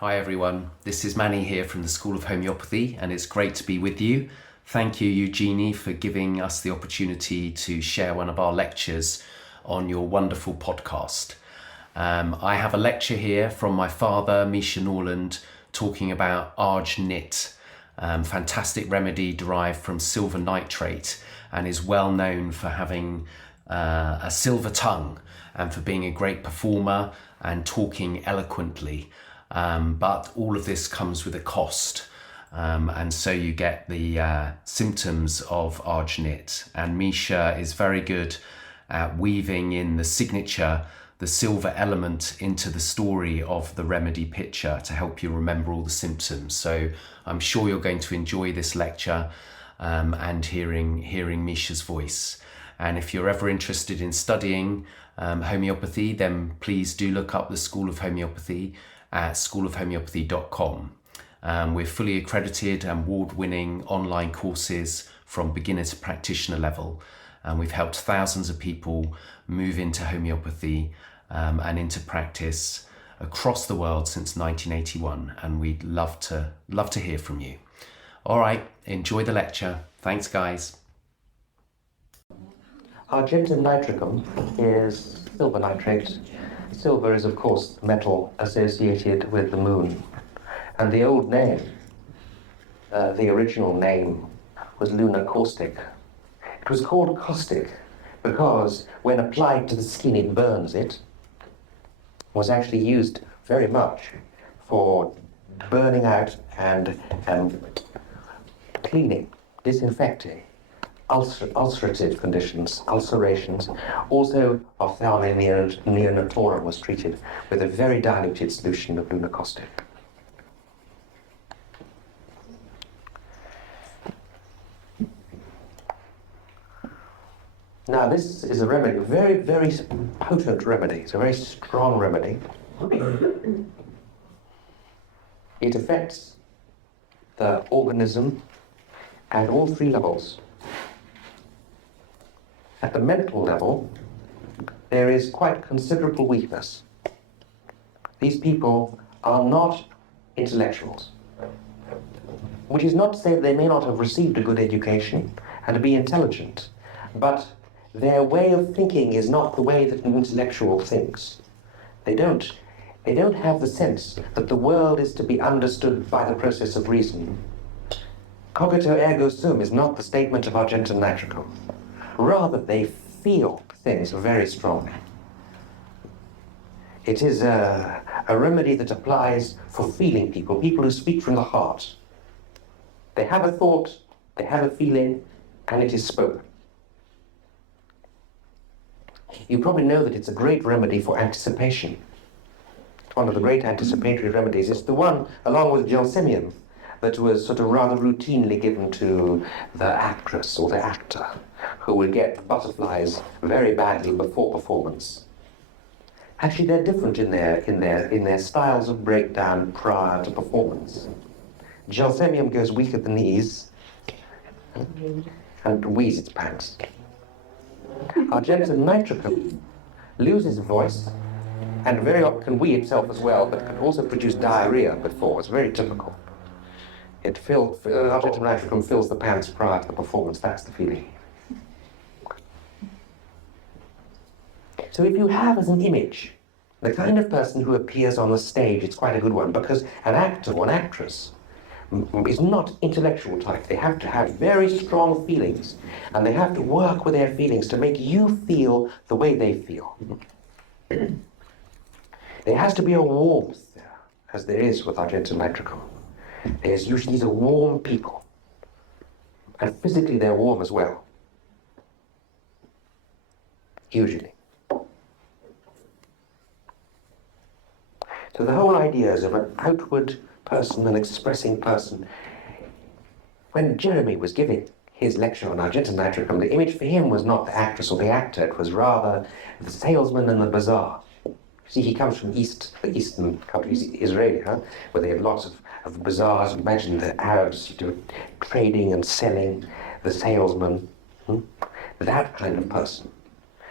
Hi everyone, this is Manny here from the School of Homeopathy, and it's great to be with you. Thank you, Eugenie, for giving us the opportunity to share one of our lectures on your wonderful podcast. I have a lecture here from my father, Misha Norland, talking about Argentum, fantastic remedy derived from silver nitrate, and is well known for having a silver tongue and for being a great performer and talking eloquently. But all of this comes with a cost, and so you get the symptoms of Argentum. And Misha is very good at weaving in the signature, the silver element, into the story of the remedy picture to help you remember all the symptoms. So I'm sure you're going to enjoy this lecture and hearing Misha's voice. And if you're ever interested in studying homeopathy, then please do look up the School of Homeopathy at schoolofhomeopathy.com. We're fully accredited and award-winning online courses from beginner to practitioner level, and we've helped thousands of people move into homeopathy and into practice across the world since 1981, and we'd love to hear from you. All right, enjoy the lecture. Thanks, guys. Argentum Nitricum is silver nitrate. Silver is, of course, metal associated with the moon. And the old name, the original name, was lunar caustic. It was called caustic because when applied to the skin it burns it. It was actually used very much for burning out and cleaning, disinfecting ulcerative conditions, ulcerations. Also, ophthalmia neonatorum was treated with a very diluted solution of lunar caustic. Now, this is a remedy, a very, very potent remedy. It's a very strong remedy. It affects the organism at all three levels. At the mental level, there is quite considerable weakness. These people are not intellectuals, which is not to say that they may not have received a good education and to be intelligent, but their way of thinking is not the way that an intellectual thinks. They don't have the sense that the world is to be understood by the process of reason. Cogito ergo sum is not the statement of Argentum Nitricum. Rather, they feel things very strongly. It is a remedy that applies for feeling people who speak from the heart. They have a thought, they have a feeling, and it is spoken. You probably know that it's a great remedy for anticipation. One of the great anticipatory remedies is the one, along with gelsemium, that was sort of rather routinely given to the actress or the actor, who will get butterflies very badly before performance. Actually, they're different in their styles of breakdown prior to performance. Gelsemium goes weak at the knees and wheezes its pants. Argentum Nitricum loses voice and very often can wee itself as well, but can also produce diarrhea before. It's very typical. Argentum Nitricum fills the pants prior to the performance. That's the feeling. So if you have as an image the kind of person who appears on the stage, it's quite a good one, because an actor or an actress is not intellectual type. They have to have very strong feelings, and they have to work with their feelings to make you feel the way they feel. There has to be a warmth there, as there is with Argentum Nitricum. There's usually these are warm people, and physically they're warm as well. Usually. So the whole idea is of an outward person, an expressing person. When Jeremy was giving his lecture on Argentum Nitricum, the image for him was not the actress or the actor, it was rather the salesman in the bazaar. See, he comes from the eastern countries, Israel, where they have lots of bazaars. Imagine the Arabs trading and selling, the salesman, that kind of person.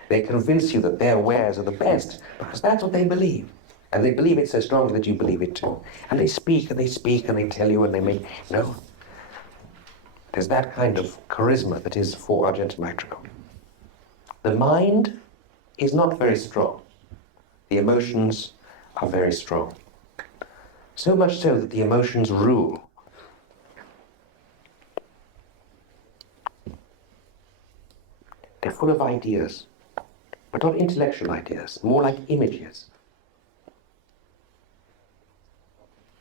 They convince you that their wares are the best, because that's what they believe. And they believe it so strongly that you believe it too. And they speak and they speak and they tell you and they make, no. There's that kind of charisma that is for Argentum Nitricum. The mind is not very strong. The emotions are very strong. So much so that the emotions rule. They're full of ideas, but not intellectual ideas, more like images.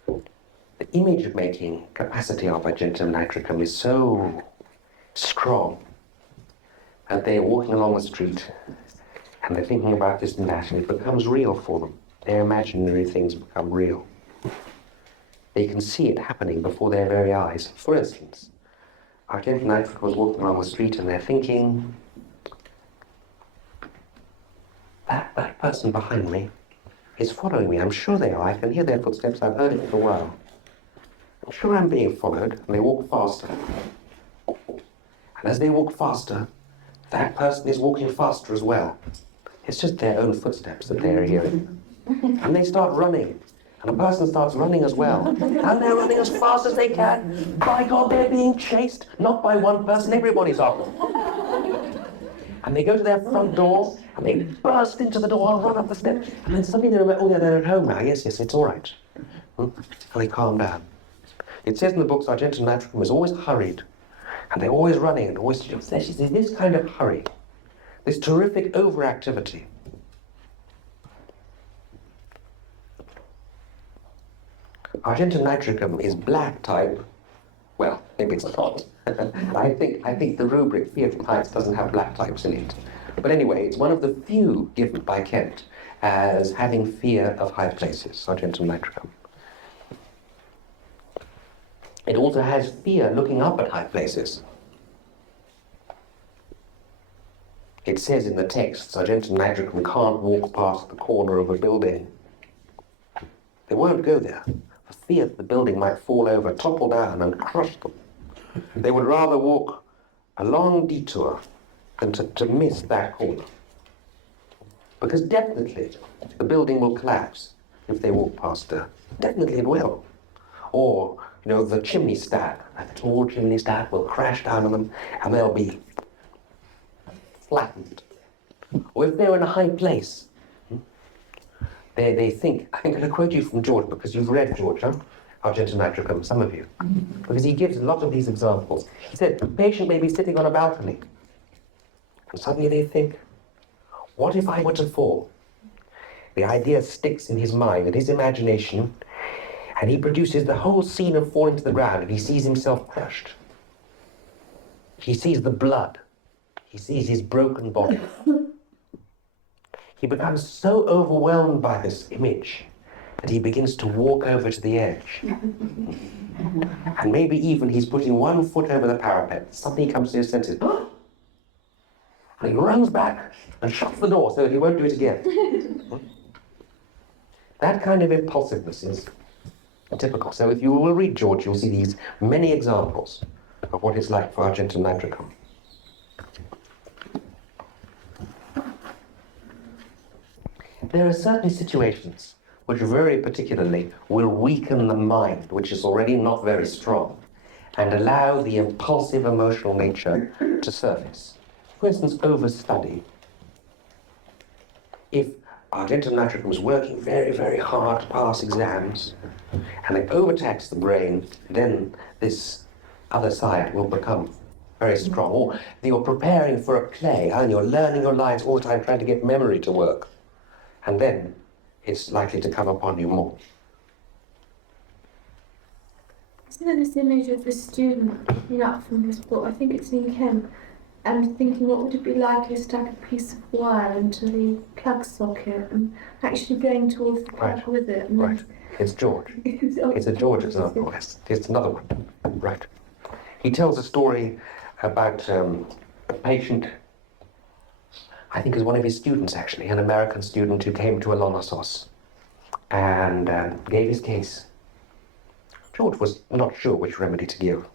The image-making capacity of Argentum Nitricum is so strong that they're walking along the street and they're thinking about this and that, and it becomes real for them. Their imaginary things become real. They can see it happening before their very eyes. For instance, Argentum Nitricum was walking along the street and they're thinking, that person behind me is following me. I'm sure they are. I can hear their footsteps. I've heard it for a while. I'm sure I'm being followed. And they walk faster. And as they walk faster, that person is walking faster as well. It's just their own footsteps that they're hearing. And they start running. And the person starts running as well. And they're running as fast as they can. By God, they're being chased. Not by one person, everybody's after them. And they go to their front door, and they burst into the door and run up the steps. And then suddenly they remember, oh yeah, they're at home now. Yes, it's all right. And they calm down. It says in the books, Argentum Nitricum is always hurried. And they're always running and always... There's this kind of hurry. This terrific overactivity. Argentum Nitricum is black type. Well, maybe it's not. I think the rubric fear of types doesn't have black types in it. But anyway, it's one of the few given by Kent as having fear of high places, Argentum Nitricum. It also has fear looking up at high places. It says in the text, Argentum Nitricum can't walk past the corner of a building. They won't go there, for fear that the building might fall over, topple down and crush them. They would rather walk a long detour than to miss that corner. Because definitely the building will collapse if they walk past there. Definitely it will. Or, you know, the chimney stack, a tall chimney stack will crash down on them and they'll be flattened. Or if they're in a high place, they think, I'm going to quote you from George, because you've read George, huh? Argentum Nitricum, some of you. Because he gives a lot of these examples. He said, a patient may be sitting on a balcony, and suddenly they think, what if I were to fall? The idea sticks in his mind and his imagination, and he produces the whole scene of falling to the ground, and he sees himself crushed. He sees the blood. He sees his broken body. He becomes so overwhelmed by this image that he begins to walk over to the edge. And maybe even he's putting one foot over the parapet. Suddenly he comes to his senses. And he runs back and shuts the door so that he won't do it again. That kind of impulsiveness is typical. So if you will read George, you'll see these many examples of what it's like for Argentum Nitricum. There are certain situations which very particularly will weaken the mind, which is already not very strong, and allow the impulsive emotional nature to surface. For instance, overstudy. If Argentum Nitricum is working very, very hard to pass exams, and they overtax the brain, then this other side will become very strong. Or you're preparing for a play, and you're learning your lines all the time, trying to get memory to work. And then it's likely to come upon you more. Isn't there this image of the student looking up from his book, I think it's in Kent, and thinking what would it be like to stuck a piece of wire into the plug socket and actually going towards the plug with it? And right. It's George. It's a George example. It's another one. Right. He tells a story about a patient, I think it was one of his students actually, an American student who came to Alonosos and gave his case. George was not sure which remedy to give.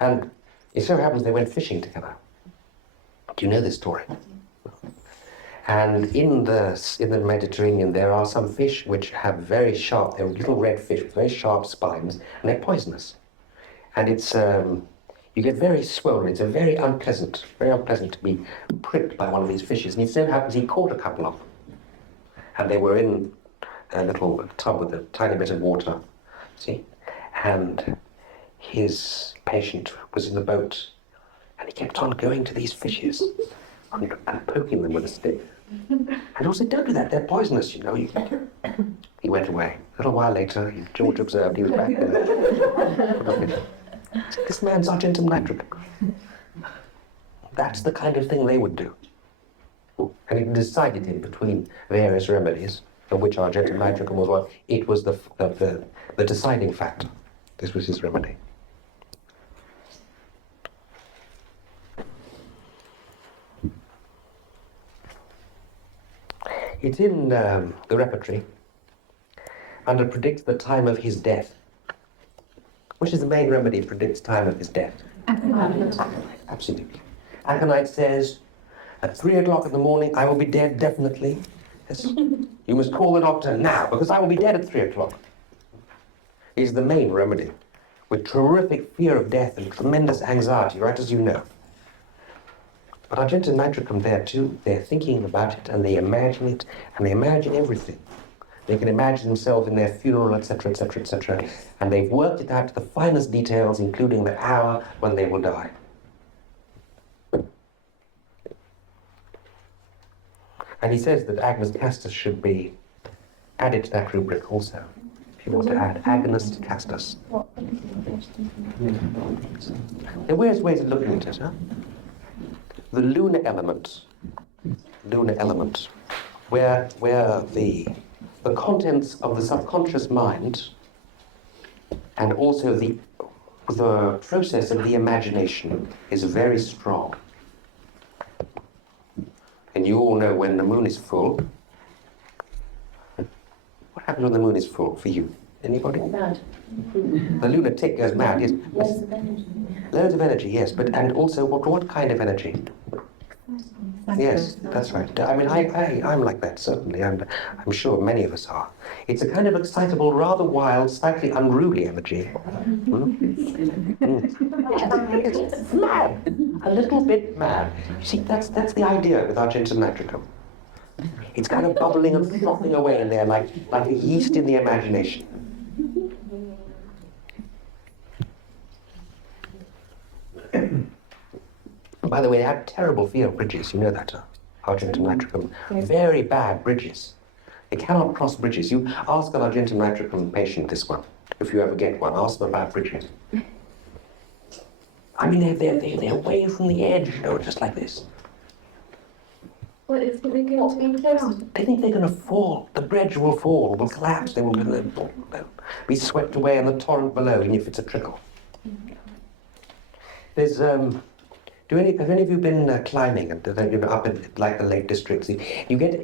And it so happens they went fishing together. Do you know this story? And in the Mediterranean, there are some fish which have very sharp, they're little red fish with very sharp spines, and they're poisonous. And it's, you get very swollen. It's very unpleasant to be pricked by one of these fishes. And it so happens he caught a couple of them. And they were in a little tub with a tiny bit of water, see? And his patient was in the boat, and he kept on going to these fishes and poking them with a stick. And also, don't do that, they're poisonous, you know. He went away. A little while later, George observed he was back there. This man's Argentum Nitricum. That's the kind of thing they would do. And he decided in between various remedies, of which Argentum Nitricum was one. It was the deciding factor. This was his remedy. It's in the repertory, and it predicts the time of his death. Which is the main remedy that predicts time of his death? Absolutely. Aconite says, at 3 o'clock in the morning, I will be dead, definitely. Yes. You must call the doctor now, because I will be dead at 3 o'clock. Is the main remedy, with terrific fear of death and tremendous anxiety, right as you know. But Argentum Nitricum there too, they're thinking about it, and they imagine it, and they imagine everything. They can imagine themselves in their funeral, etc., etc., etc., and they've worked it out to the finest details, including the hour when they will die. And he says that Agnus Castus should be added to that rubric also, if you want to add Agnus Castus. There are various ways of looking at it, huh? The lunar element, where the contents of the subconscious mind and also the process of the imagination is very strong. And you all know when the moon is full. What happens when the moon is full for you? Anybody? Mad. The lunatic goes mad, yes. Loads of energy. Loads of energy, yes, but and also what kind of energy? Yes, that's right. I mean, I'm like that, certainly, and I'm sure many of us are. It's a kind of excitable, rather wild, slightly unruly energy. It's mad, a little bit mad. You see, that's the idea with Argentum Nitricum. It's kind of bubbling and frothing away in there like a yeast in the imagination. By the way, they have terrible fear of bridges, you know that, Argentum Nitricum. Very bad bridges. They cannot cross bridges. You ask an Argentum Nitricum patient this one, if you ever get one, ask them about bridges. I mean, they're away from the edge, you know, just like this. What if they get down? They think they're going to fall. The bridge will fall, will collapse, they will be swept away in the torrent below, even if it's a trickle. There's, have any of you been climbing and up in like the Lake District? You get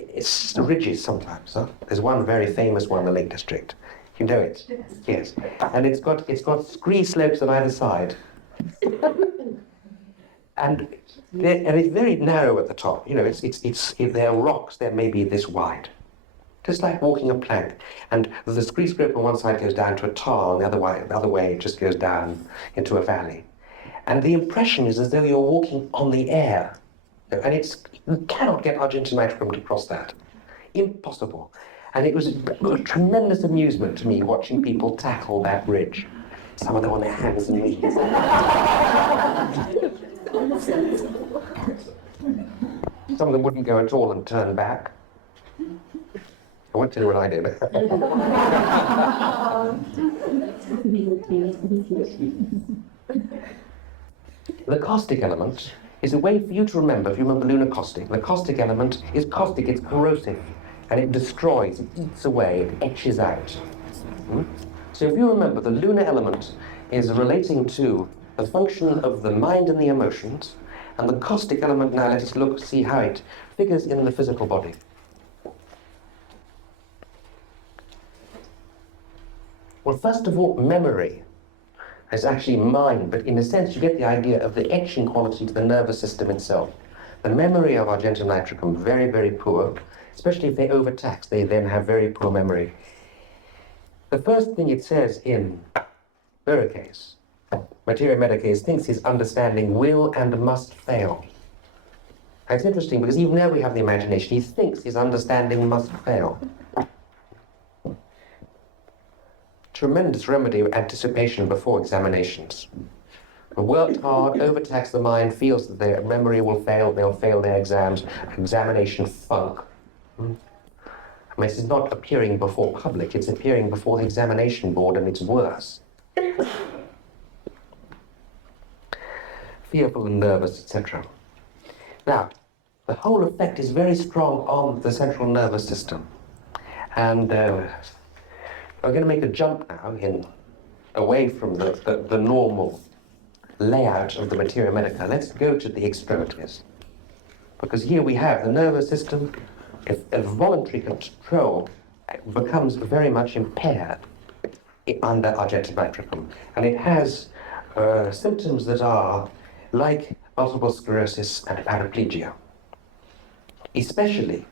ridges sometimes. Huh? There's one very famous one, the Lake District. You know it? Yes. And it's got scree slopes on either side. and it's very narrow at the top. You know, there are rocks. They're maybe this wide, just like walking a plank. And the scree slope on one side goes down to a tar, and the other way it just goes down into a valley. And the impression is as though you're walking on the air. And you cannot get Argentum Nitricum to cross that. Impossible. And it was a tremendous amusement to me watching people tackle that bridge. Some of them on their hands and knees. Some of them wouldn't go at all and turn back. I won't tell you what I did. The caustic element is a way for you to remember, if you remember lunar caustic, the caustic element is caustic, it's corrosive, and it destroys, it eats away, it etches out. So if you remember, the lunar element is relating to the function of the mind and the emotions, and the caustic element, now let us see how it figures in the physical body. Well, first of all, memory is actually mind, but in a sense you get the idea of the etching quality to the nervous system itself. The memory of Argentum Nitricum, very, very poor, especially if they overtax, they then have very poor memory. The first thing it says in Verocase, Materia Medicase, thinks his understanding will and must fail. And it's interesting because even though we have the imagination, he thinks his understanding must fail. Tremendous remedy of anticipation before examinations. Worked hard, overtaxed the mind, feels that their memory will fail, they'll fail their exams, examination funk. I mean, this is not appearing before public, it's appearing before the examination board, and it's worse. Fearful and nervous, etc. Now, the whole effect is very strong on the central nervous system. And we're going to make a jump now away from the normal layout of the materia medica. Let's go to the extremities. Because here we have the nervous system, if voluntary control becomes very much impaired under Argentum Nitricum. And it has symptoms that are like multiple sclerosis and paraplegia. Especially,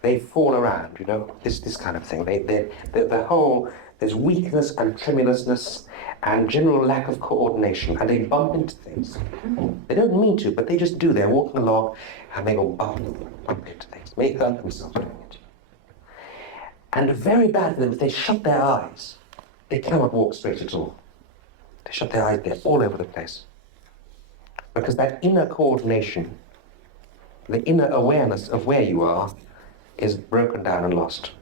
they fall around, you know, this kind of thing. The whole, there's weakness and tremulousness and general lack of coordination, and they bump into things. They don't mean to, but they just do. They're walking along, and they go bump into things. May hurt themselves doing it. And very bad for them, if they shut their eyes, they cannot walk straight at all. They shut their eyes, they're all over the place. Because that inner coordination, the inner awareness of where you are, is broken down and lost.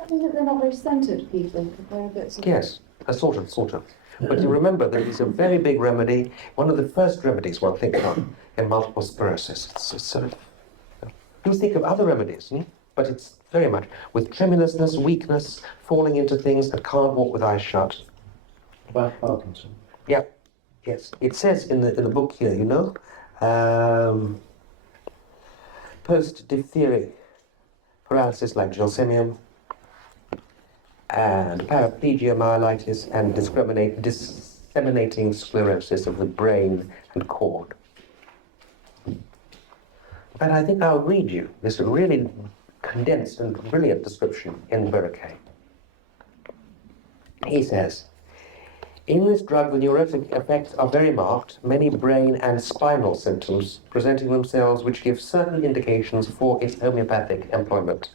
I think that they're not very centred people. They're a bit sort of... Yes, sort of. But you remember that it's a very big remedy, one of the first remedies one thinks of in multiple sclerosis. It's sort of, you think of other remedies, but it's very much with tremulousness, weakness, falling into things and can't walk with eyes shut. About Parkinson. Yeah, yes. It says in the book here, you know, post-diphtheric paralysis like gelsemium, and paraplegia, myelitis, and disseminating sclerosis of the brain and cord. But I think I'll read you this really condensed and brilliant description in Verocase. He says, in this drug, the neurotic effects are very marked, many brain and spinal symptoms presenting themselves which give certain indications for its homeopathic employment.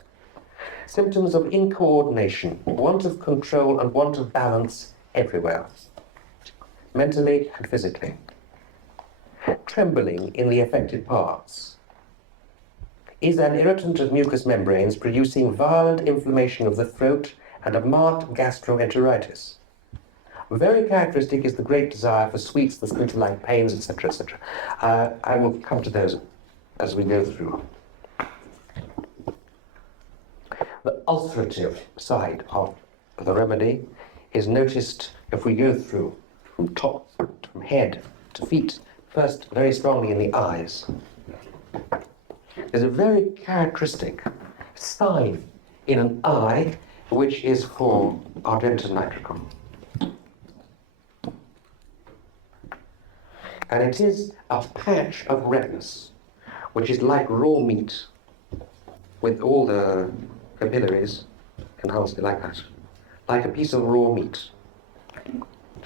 Symptoms of incoordination, want of control and want of balance everywhere, mentally and physically. Trembling in the affected parts. Is an irritant of mucous membranes producing violent inflammation of the throat and a marked gastroenteritis. Very characteristic is the great desire for sweets, the splinter-like pains, etc., etc. I will come to those as we go through. The ulcerative side of the remedy is noticed if we go through from top, from head to feet, first very strongly in the eyes. There's a very characteristic sign in an eye which is for Argentum Nitricum. And it is a patch of redness, which is like raw meat, with all the capillaries enhanced like that, like a piece of raw meat.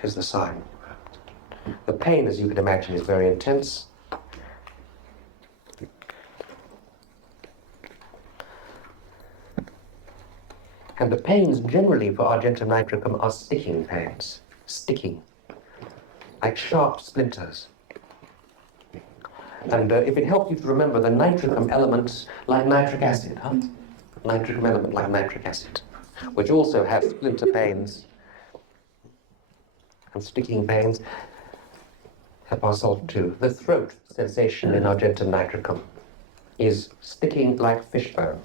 Is the sign. The pain, as you can imagine, is very intense. And the pains generally for Argentum Nitricum are sticking pains, sticking, like sharp splinters. And if it helps you to remember the nitricum element like nitric acid, nitricum element like nitric acid, which also has splinter pains and sticking pains, help ourselves to. The throat sensation in Argentum Nitricum is sticking like fishbone.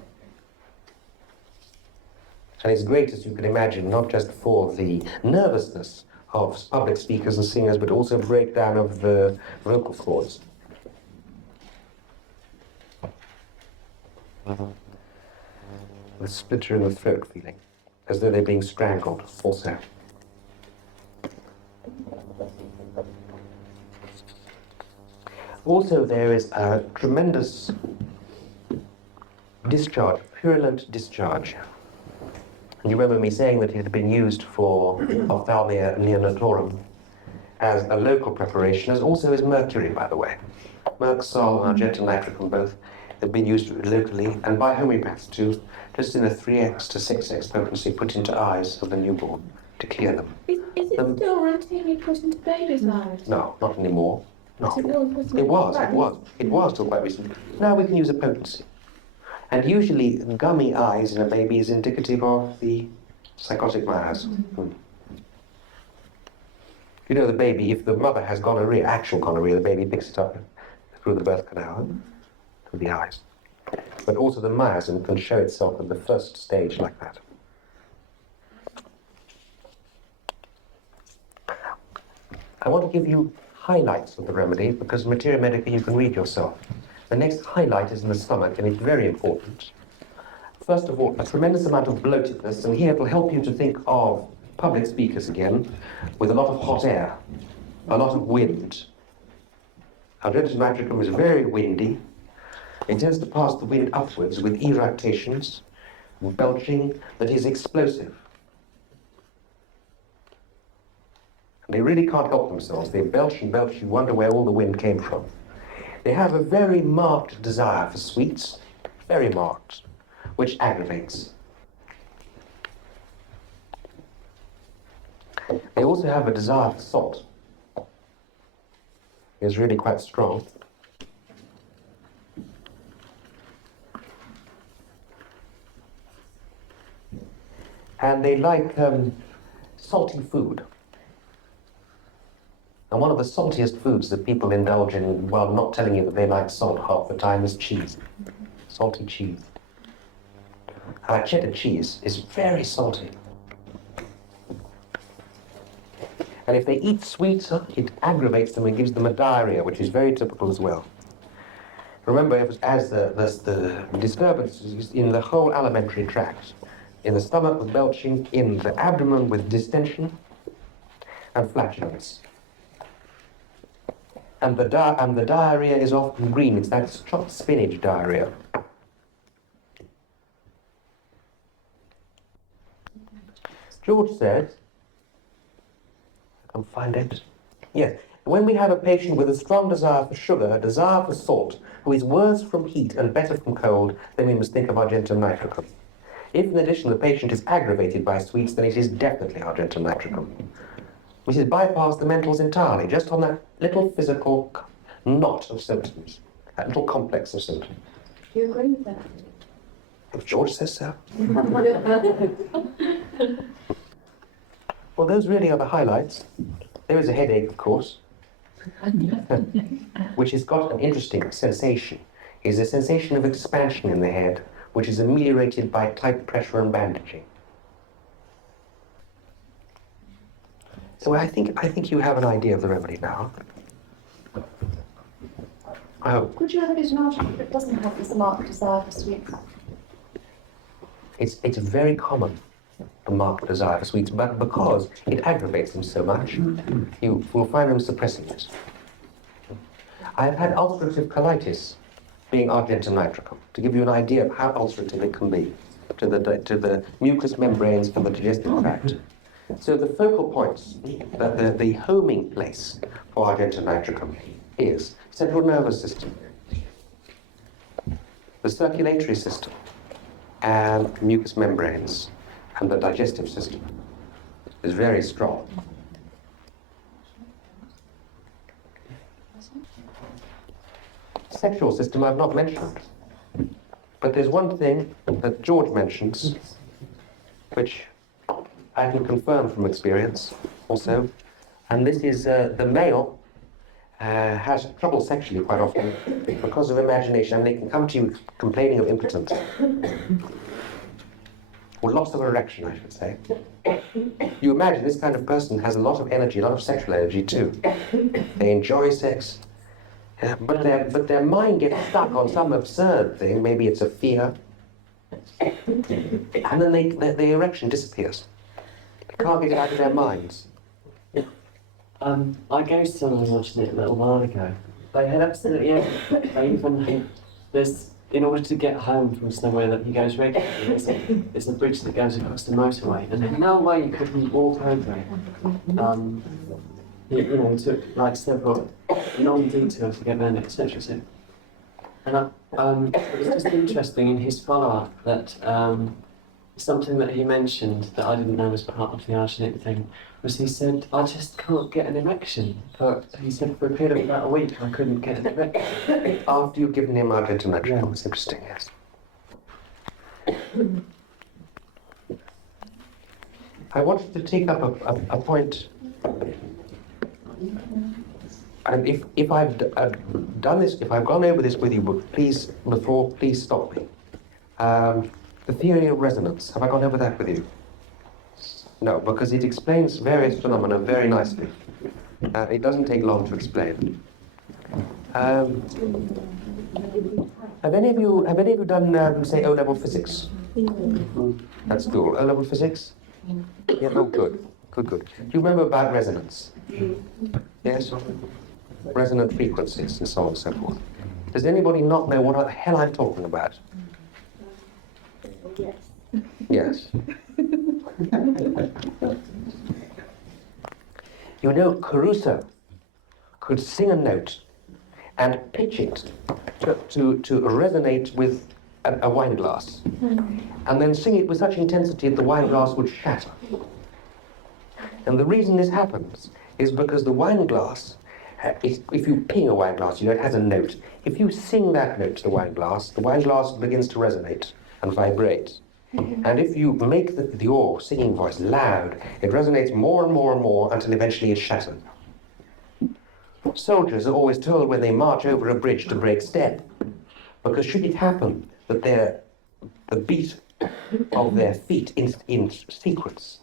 And it's great, as you can imagine, not just for the nervousness of public speakers and singers, but also breakdown of the vocal cords. The splinter in the throat feeling, as though they're being strangled also. Also, there is a tremendous discharge, purulent discharge. You remember me saying that it had been used for ophthalmia neonatorum as a local preparation, as also is mercury, by the way. Mercsol and Argentum Nitricum both have been used locally and by homeopaths too, just in a 3x to 6x potency put into eyes of the newborn to clear them. Is it still routinely put into babies' eyes? No, not anymore. No. It was It was till quite recently. Now we can use a potency. And usually gummy eyes in a baby is indicative of the psychotic miasm. You know, the baby, if the mother has gonorrhea, actual gonorrhea, the baby picks it up through the birth canal, through the eyes. But also the miasm can show itself at the first stage like that. I want to give you highlights of the remedy because Materia Medica you can read yourself. The next highlight is in the stomach, and it's very important. First of all, a tremendous amount of bloatedness, and here it will help you to think of public speakers again, with a lot of hot air, a lot of wind. Argentum Nitricum is very windy. It tends to pass the wind upwards with eructations, belching that is explosive. And they really can't help themselves. They belch and belch, you wonder where all the wind came from. They have a very marked desire for sweets, very marked, which aggravates. They also have a desire for salt. It's really quite strong. And they like salty food. And one of the saltiest foods that people indulge in while not telling you that they like salt half the time is cheese. Salty cheese. Cheddar cheese is very salty. And if they eat sweets, it aggravates them and gives them a diarrhea, which is very typical as well. Remember, it was as the disturbances in the whole alimentary tract, in the stomach with belching, in the abdomen with distension and flatulence. And the diarrhea is often green. It's that chopped spinach diarrhea. George said, I can find it. Yes, when we have a patient with a strong desire for sugar, a desire for salt, who is worse from heat and better from cold, then we must think of Argentum Nitricum. If in addition the patient is aggravated by sweets, then it is definitely Argentum Nitricum. We should bypass the mentals entirely, just on that little physical knot of symptoms, that little complex of symptoms. Do you agree with that? If George says so. Well, those really are the highlights. There is a headache, of course, which has got an interesting sensation. It's a sensation of expansion in the head, which is ameliorated by tight pressure and bandaging. So I think you have an idea of the remedy now. I hope. Could you have it in an article that doesn't have this marked desire for sweets? It's very common, the marked desire for sweets, but because it aggravates them so much, you will find them suppressing it. I've had ulcerative colitis being Argentum Nitricum, to give you an idea of how ulcerative it can be to the mucous membranes of the digestive tract. So the focal points, the homing place for Argentum Nitricum is central nervous system, the circulatory system, and mucous membranes, and the digestive system is very strong. Sexual system I've not mentioned, but there's one thing that George mentions, which I can confirm from experience also, and this is the male has trouble sexually quite often because of imagination, and they can come to you complaining of impotence. Or loss of erection, I should say. You imagine this kind of person has a lot of energy, a lot of sexual energy too. They enjoy sex, but their mind gets stuck on some absurd thing, maybe it's a fear, and then the erection disappears. They can't get it out of their minds. I ghosted someone watching it a little while ago, They had absolutely everything. They even, there's, in order to get home from somewhere that he goes regularly, there's a bridge that goes across the motorway, and there's no way you could walk over it. It took like several long detours to get around it, etc. etc. And it was just interesting in his follow-up that something that he mentioned that I didn't know was part of the arsenic thing was he said, I just can't get an erection. He said for a period of about a week I couldn't get an erection. After you've given him Argentum Nitricum, it's interesting, yes. I wanted to take up a point, and if I've done this, if I've gone over this with you, please stop me. The theory of resonance, have I gone over that with you? No, because it explains various phenomena very nicely. It doesn't take long to explain. Have any of you done, say, O-level physics? That's cool. O-level physics? Yeah, no, good. Do you remember about resonance? Yes? Resonant frequencies and so on and so forth. Does anybody not know what the hell I'm talking about? Yes. You know, Caruso could sing a note and pitch it to resonate with a wine glass, and then sing it with such intensity that the wine glass would shatter. And the reason this happens is because the wine glass, if you ping a wine glass, it has a note. If you sing that note to the wine glass begins to resonate and vibrate. And if you make your singing voice loud, it resonates more and more and more until eventually it's shattered. Soldiers are always told when they march over a bridge to break step, because should it happen that the beat of their feet in sequence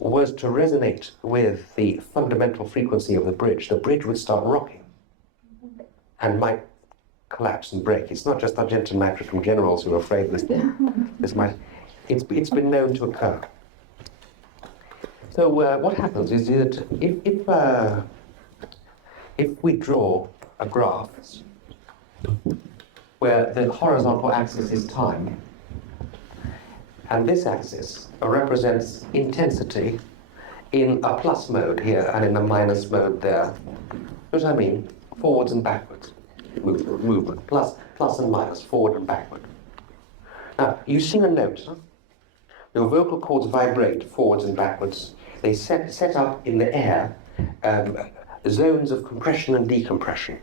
was to resonate with the fundamental frequency of the bridge would start rocking and might collapse and break. It's not just Argentum Nitricum generals who are afraid this might. It's been known to occur. So what happens is that if we draw a graph where the horizontal axis is time, and this axis represents intensity in a plus mode here and in a minus mode there. What I mean? Forwards and backwards. Movement. Plus and minus, forward and backward. Now, you sing a note. Huh? Your vocal cords vibrate forwards and backwards. They set up in the air zones of compression and decompression.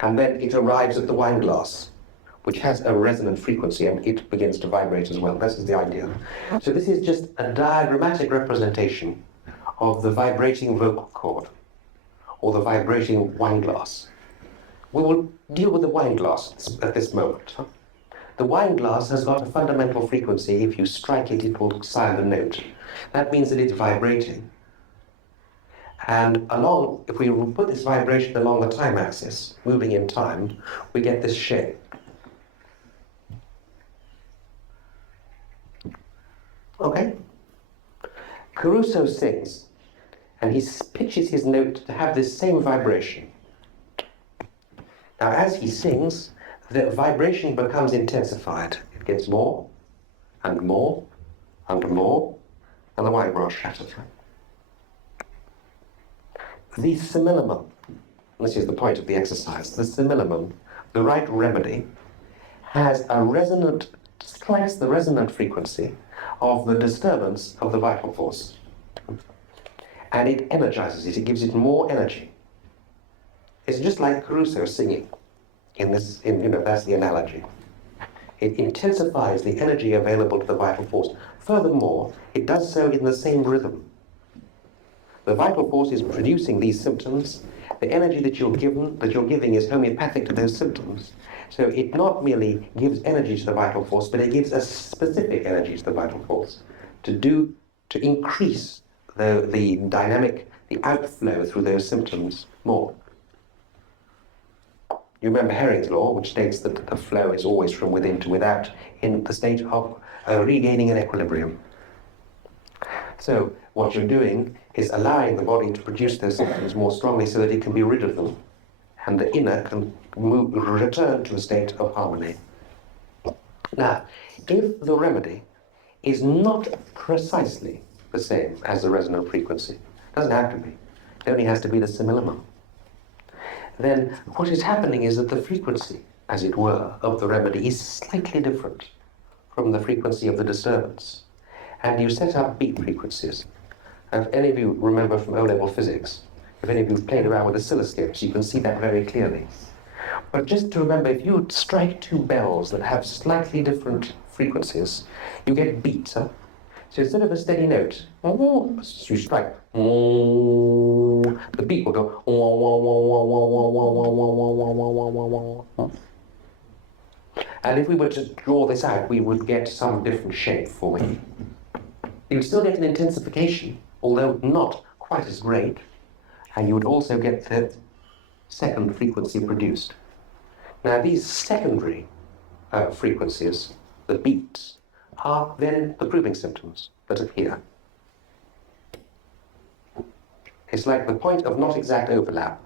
And then it arrives at the wine glass, which has a resonant frequency, and it begins to vibrate as well. This is the idea. So this is just a diagrammatic representation of the vibrating vocal cord, or the vibrating wine glass. We will deal with the wine glass at this moment. Huh? The wine glass has got a fundamental frequency. If you strike it, it will sound a note. That means that it's vibrating. And if we put this vibration along the time axis, moving in time, we get this shape. Okay? Caruso sings, and he pitches his note to have this same vibration. Now, as he sings, the vibration becomes intensified. It gets more, and more, and more, and the wine glass shatters. The simillimum, this is the point of the exercise, the simillimum, the right remedy, strikes the resonant frequency of the disturbance of the vital force. And it energizes it, it gives it more energy. It's just like Caruso singing. That's the analogy. It intensifies the energy available to the vital force. Furthermore, it does so in the same rhythm. The vital force is producing these symptoms. The energy that you're giving is homeopathic to those symptoms. So it not merely gives energy to the vital force, but it gives a specific energy to the vital force to increase the dynamic, the outflow through those symptoms more. You remember Herring's law, which states that the flow is always from within to without in the state of regaining an equilibrium. So what you're doing is allowing the body to produce those symptoms more strongly so that it can be rid of them and the inner can return to a state of harmony. Now, if the remedy is not precisely the same as the resonant frequency, it doesn't have to be, it only has to be the simillimum, then what is happening is that the frequency, as it were, of the remedy is slightly different from the frequency of the disturbance. And you set up beat frequencies. And if any of you remember from O-level physics, if any of you have played around with oscilloscopes, you can see that very clearly. But just to remember, if you strike two bells that have slightly different frequencies, you get beats. Huh? So instead of a steady note, you strike, the beat will go. And if we were to draw this out, we would get some different shape for it. You would still get an intensification, although not quite as great, and you would also get the second frequency produced. Now these secondary frequencies, the beats, are then the proving symptoms that appear. It's like the point of not exact overlap,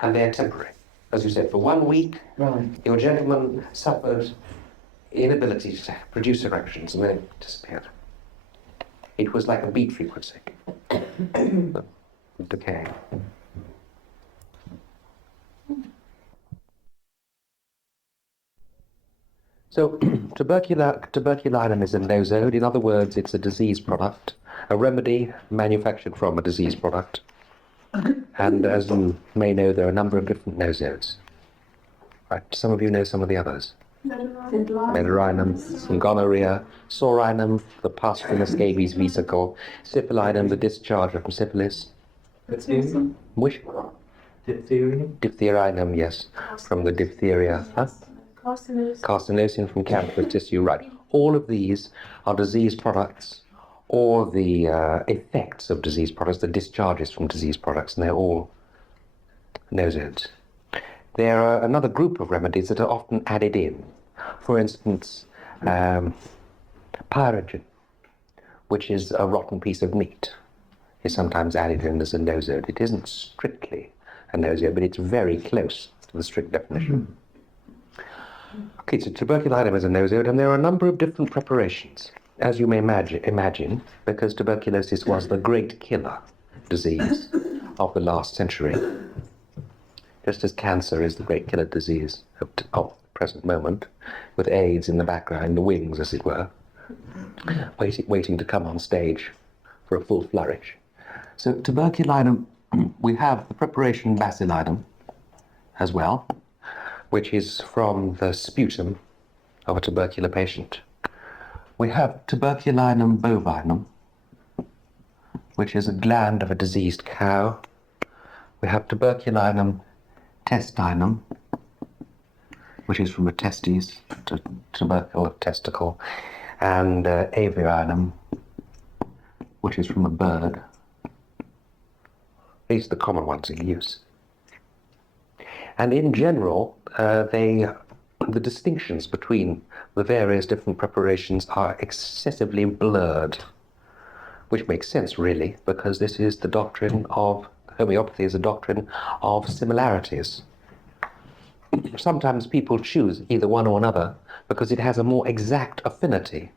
and they're temporary. As you said, for 1 week, your gentleman suffered inability to produce erections and then it disappeared. It was like a beat frequency. Decay. So tuberculinum is a nosode. In other words, it's a disease product, a remedy manufactured from a disease product. And as you may know, there are a number of different nosodes. Right? Some of you know some of the others. Medarinum, gonorrhea, sorinum, the pus from the scabies vesicle, syphilinum, the discharge from syphilis. Diphtheria? Which? Diphtheria? Diphtherinum, yes, from the diphtheria. Huh? Carcinosin from cancerous tissue, right. All of these are disease products or the effects of disease products, the discharges from disease products, and they're all nosodes. There are another group of remedies that are often added in. For instance, pyrogen, which is a rotten piece of meat, is sometimes added in as a nosode. It isn't strictly a nosode, but it's very close to the strict definition. Okay, so tuberculinum is a nosode, and there are a number of different preparations, as you may imagine, because tuberculosis was the great killer disease of the last century. Just as cancer is the great killer disease of the present moment, with AIDS in the background, in the wings, as it were, waiting to come on stage for a full flourish. So tuberculinum, we have the preparation bacillinum as well, which is from the sputum of a tubercular patient. We have tuberculinum bovinum, which is a gland of a diseased cow. We have tuberculinum testinum, which is from a testes, tubercle testicle, and aviarinum, which is from a bird. These are the common ones in use. And in general, the distinctions between the various different preparations are excessively blurred, which makes sense, really, because this is the doctrine of homeopathy, is a doctrine of similarities. Sometimes people choose either one or another because it has a more exact affinity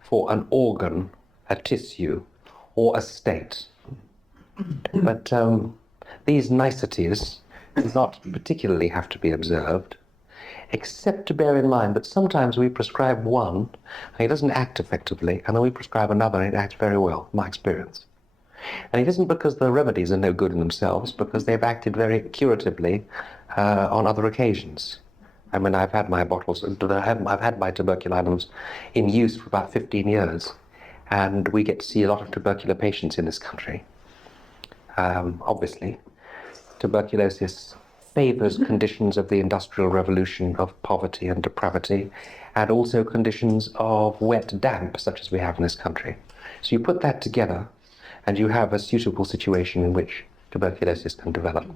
for an organ, a tissue, or a state. But these niceties do not particularly have to be observed, except to bear in mind that sometimes we prescribe one and it doesn't act effectively, and then we prescribe another and it acts very well, my experience. And it isn't because the remedies are no good in themselves, because they've acted very curatively on other occasions. I mean, I've had my bottles, I've had my tuberculinums in use for about 15 years, and we get to see a lot of tubercular patients in this country. Obviously, tuberculosis favors conditions of the Industrial Revolution of poverty and depravity, and also conditions of wet damp, such as we have in this country. So you put that together, and you have a suitable situation in which tuberculosis can develop.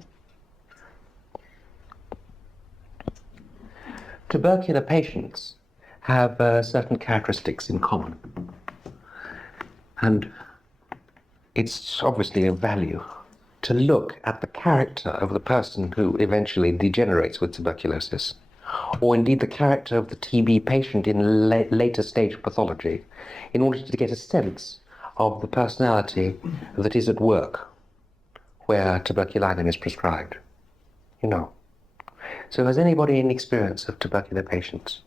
Tubercular patients have certain characteristics in common, and it's obviously of value to look at the character of the person who eventually degenerates with tuberculosis, or indeed the character of the TB patient in later stage pathology, in order to get a sense of the personality that is at work where tuberculinum is prescribed. You know. So has anybody any experience of tubercular patients?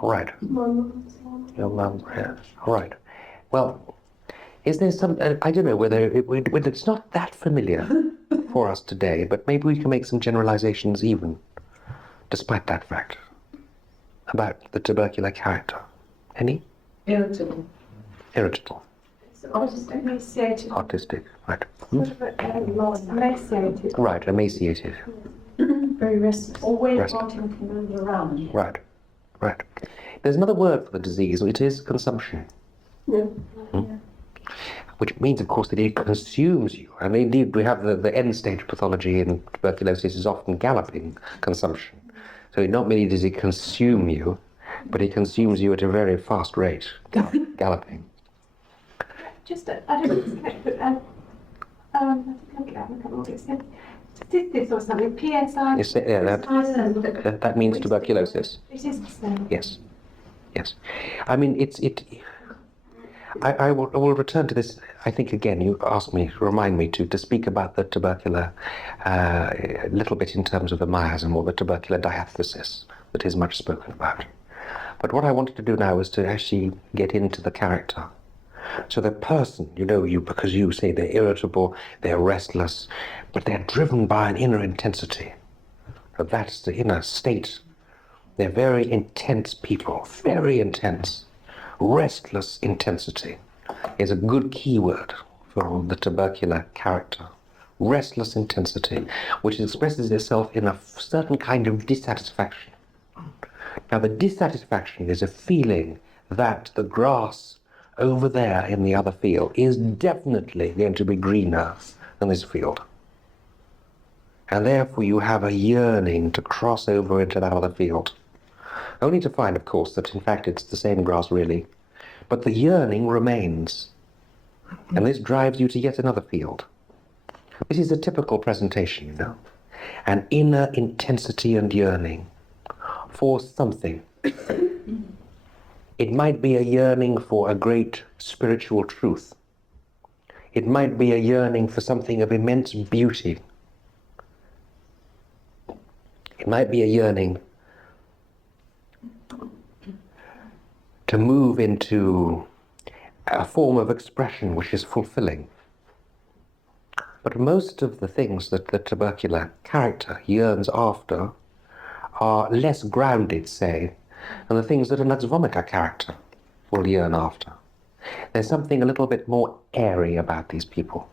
All right. Your mum, yeah. All right. Well, is there some, I don't know whether it's not that familiar for us today, but maybe we can make some generalizations even, despite that fact, about the tubercular character. Any? Irritable. Irritable. Emaciated. Autistic. Right. Sort of emaciated. Right, emaciated. Very restless. Always Restless. wanting to move around. Right. Right. There's another word for the disease, it is consumption. Yeah. Which means, of course, that it consumes you. And indeed, we have the end-stage pathology in tuberculosis is often galloping consumption. So not merely does it consume you, but it consumes you at a very fast rate, galloping. Just, I don't expect, but I think I'll get out and come on. It said statistics or something, PSI. Yes, yeah, that means tuberculosis. It is the same. Yes. Yes. I mean, I will return to this. I think again, you asked me, remind me to speak about the tubercular a little bit in terms of the miasm or the tubercular diathesis that is much spoken about. But what I wanted to do now is to actually get into the character. So the person, because you say they're irritable, they're restless, but they're driven by an inner intensity. So that's the inner state. They're very intense people, very intense. Restless intensity is a good keyword for the tubercular character. Restless intensity, which expresses itself in a certain kind of dissatisfaction. Now, the dissatisfaction is a feeling that the grass over there in the other field is definitely going to be greener than this field. And therefore you have a yearning to cross over into that other field. Only to find, of course, that in fact it's the same grass really, but the yearning remains. And this drives you to yet another field. This is a typical presentation, An inner intensity and yearning for something. It might be a yearning for a great spiritual truth. It might be a yearning for something of immense beauty. It might be a yearning to move into a form of expression which is fulfilling. But most of the things that the tubercular character yearns after are less grounded, say, than the things that an exvomica character will yearn after. There's something a little bit more airy about these people.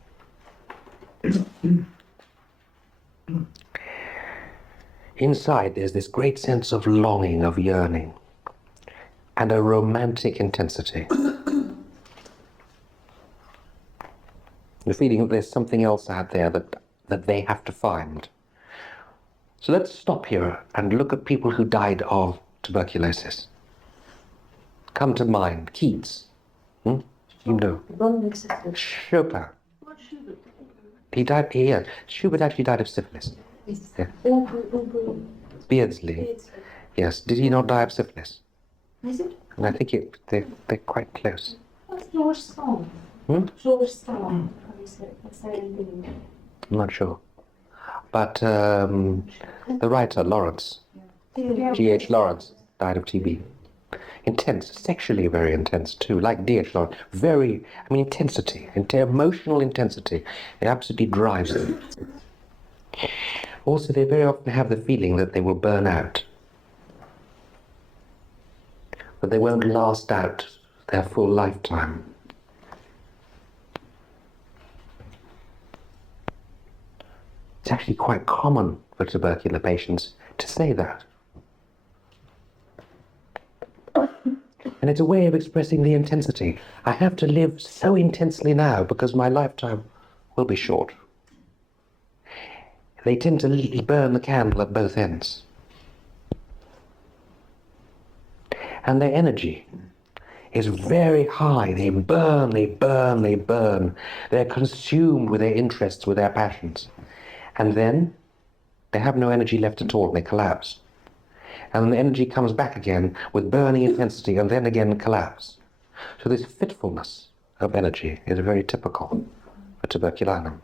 Inside there's this great sense of longing, of yearning, and a romantic intensity. The feeling that there's something else out there that they have to find. So let's stop here and look at people who died of tuberculosis. Come to mind, Keats. Chopin. He died here. Schubert actually died of syphilis. Yeah. Beardsley. Yes. Did he not die of syphilis? Is it? And I think they're quite close. What's George Sand? George Sand. How do you say it? I'm not sure. But the writer, Lawrence, G.H. Lawrence, died of TB. Intense, sexually very intense too, like D.H. Lawrence. Intensity, emotional intensity. It absolutely drives them. Also, they very often have the feeling that they will burn out. That they won't last out their full lifetime. It's actually quite common for tubercular patients to say that. And it's a way of expressing the intensity. I have to live so intensely now because my lifetime will be short. They tend to burn the candle at both ends. And their energy is very high. They burn, they burn, they burn. They're consumed with their interests, with their passions. And then they have no energy left at all, and they collapse. And then the energy comes back again with burning intensity, and then again collapse. So this fitfulness of energy is very typical for tuberculinum.